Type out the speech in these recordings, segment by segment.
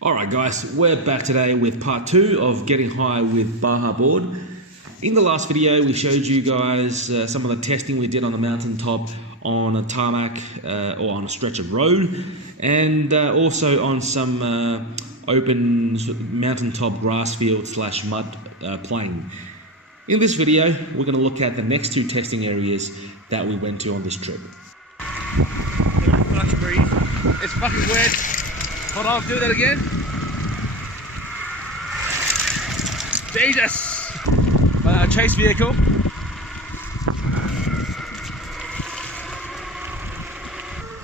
Alright guys, we're back today with part 2 of Getting High with Baja Board. In the last video we showed you guys some of the testing we did on the mountaintop on a tarmac or on a stretch of road, and also on some open mountaintop grass field / mud plain. In this video we're going to look at the next 2 testing areas that we went to on this trip. It's fucking wet. Hold on, do that again. Jesus! Chase vehicle.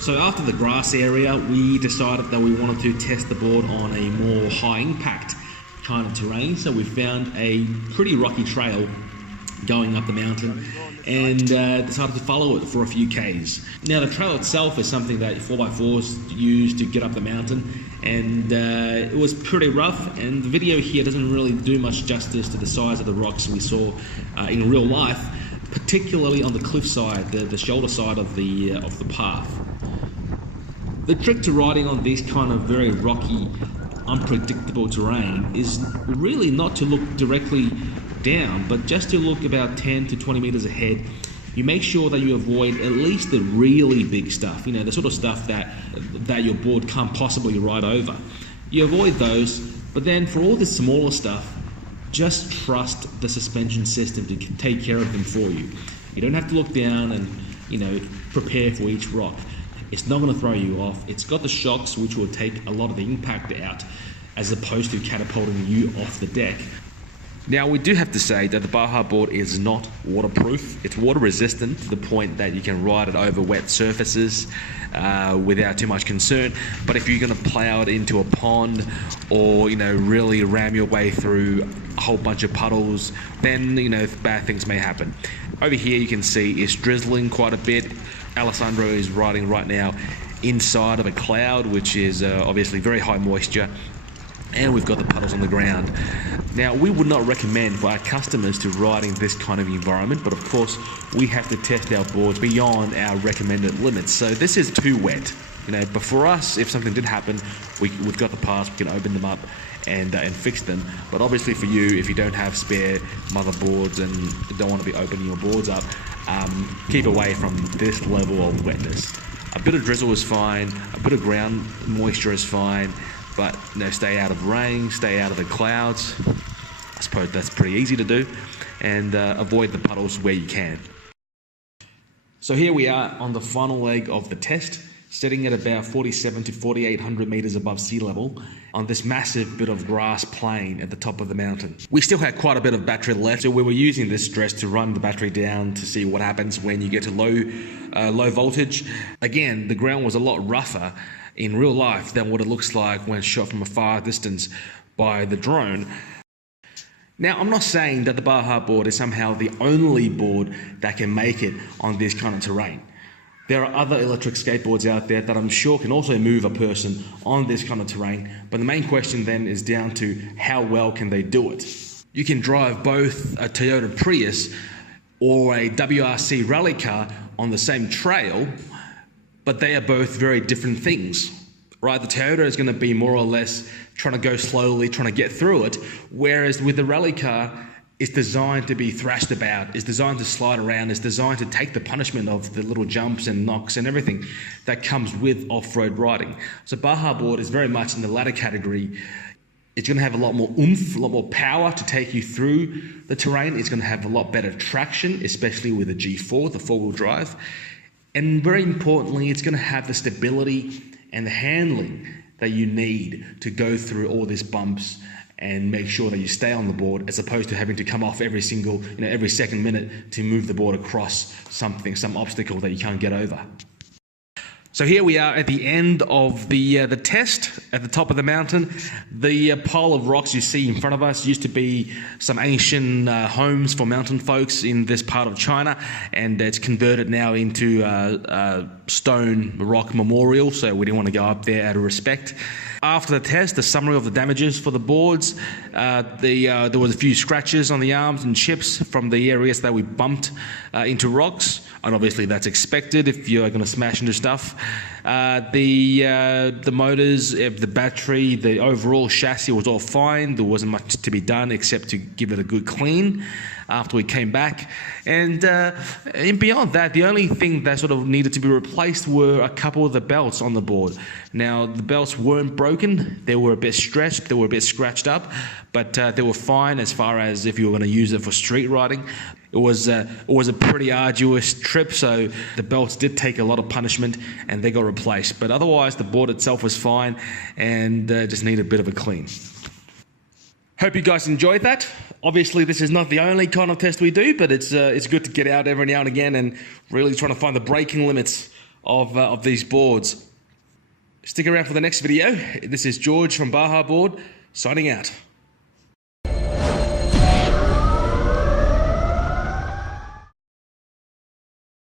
So after the grass area, we decided that we wanted to test the board on a more high impact kind of terrain. So we found a pretty rocky trail going up the mountain and decided to follow it for a few Ks. Now the trail itself is something that 4x4s use to get up the mountain, and it was pretty rough, and the video here doesn't really do much justice to the size of the rocks we saw in real life, particularly on the cliffside, the shoulder side of the path. The trick to riding on this kind of very rocky, unpredictable terrain is really not to look directly down, but just to look about 10 to 20 meters ahead. You make sure that you avoid at least the really big stuff, the sort of stuff that your board can't possibly ride over. You avoid those, but then for all the smaller stuff, just trust the suspension system to take care of them for you. You don't have to look down and prepare for each rock. It's not going to throw you off. It's got the shocks which will take a lot of the impact out, as opposed to catapulting you off the deck. Now we do have to say that the Baja board is not waterproof. It's water resistant to the point that you can ride it over wet surfaces without too much concern. But if you're going to plow it into a pond or really ram your way through a whole bunch of puddles, then bad things may happen. Over here you can see it's drizzling quite a bit. Alessandro is riding right now inside of a cloud, which is obviously very high moisture, and we've got the puddles on the ground. Now, we would not recommend for our customers to ride in this kind of environment, but of course we have to test our boards beyond our recommended limits. So this is too wet, but for us, if something did happen, we've got the parts, we can open them up and fix them. But obviously for you, if you don't have spare motherboards and don't want to be opening your boards up, keep away from this level of wetness. A bit of drizzle is fine, a bit of ground moisture is fine, but stay out of rain, stay out of the clouds. I suppose that's pretty easy to do, and avoid the puddles where you can. So here we are on the final leg of the test, sitting at about 4,700 to 4,800 meters above sea level on this massive bit of grass plain at the top of the mountain. We still had quite a bit of battery left, so we were using this stress to run the battery down to see what happens when you get to low voltage. Again, the ground was a lot rougher in real life than what it looks like when shot from a far distance by the drone. Now, I'm not saying that the Baja board is somehow the only board that can make it on this kind of terrain. There are other electric skateboards out there that I'm sure can also move a person on this kind of terrain, but the main question then is down to how well can they do it. You can drive both a Toyota Prius or a WRC rally car on the same trail, but they are both very different things, right? The Toyota is going to be more or less trying to go slowly, trying to get through it, whereas with the rally car, it's designed to be thrashed about, it's designed to slide around, it's designed to take the punishment of the little jumps and knocks and everything that comes with off-road riding. So Baja board is very much in the latter category. It's going to have a lot more oomph, a lot more power to take you through the terrain. It's going to have a lot better traction, especially with the G4, the four-wheel drive. And very importantly, it's going to have the stability and the handling that you need to go through all these bumps and make sure that you stay on the board, as opposed to having to come off every second minute to move the board across some obstacle that you can't get over. So here we are at the end of the test at the top of the mountain. The pile of rocks you see in front of us used to be some ancient homes for mountain folks in this part of China, and it's converted now into stone rock memorial, so we didn't want to go up there out of respect. After the test, the summary of the damages for the boards, there was a few scratches on the arms and chips from the areas that we bumped into rocks, and obviously that's expected if you're going to smash into stuff. The motors, the battery, the overall chassis was all fine. There wasn't much to be done except to give it a good clean after we came back. And beyond that, the only thing that sort of needed to be replaced were a couple of the belts on the board. Now, the belts weren't broken. They were a bit stretched. They were a bit scratched up, but they were fine as far as if you were going to use it for street riding. It was a pretty arduous trip, so the belts did take a lot of punishment and they got replaced. But otherwise, the board itself was fine and just needed a bit of a clean. Hope you guys enjoyed that. Obviously, this is not the only kind of test we do, but it's good to get out every now and again and really trying to find the braking limits of these boards. Stick around for the next video. This is George from Baja Board, signing out.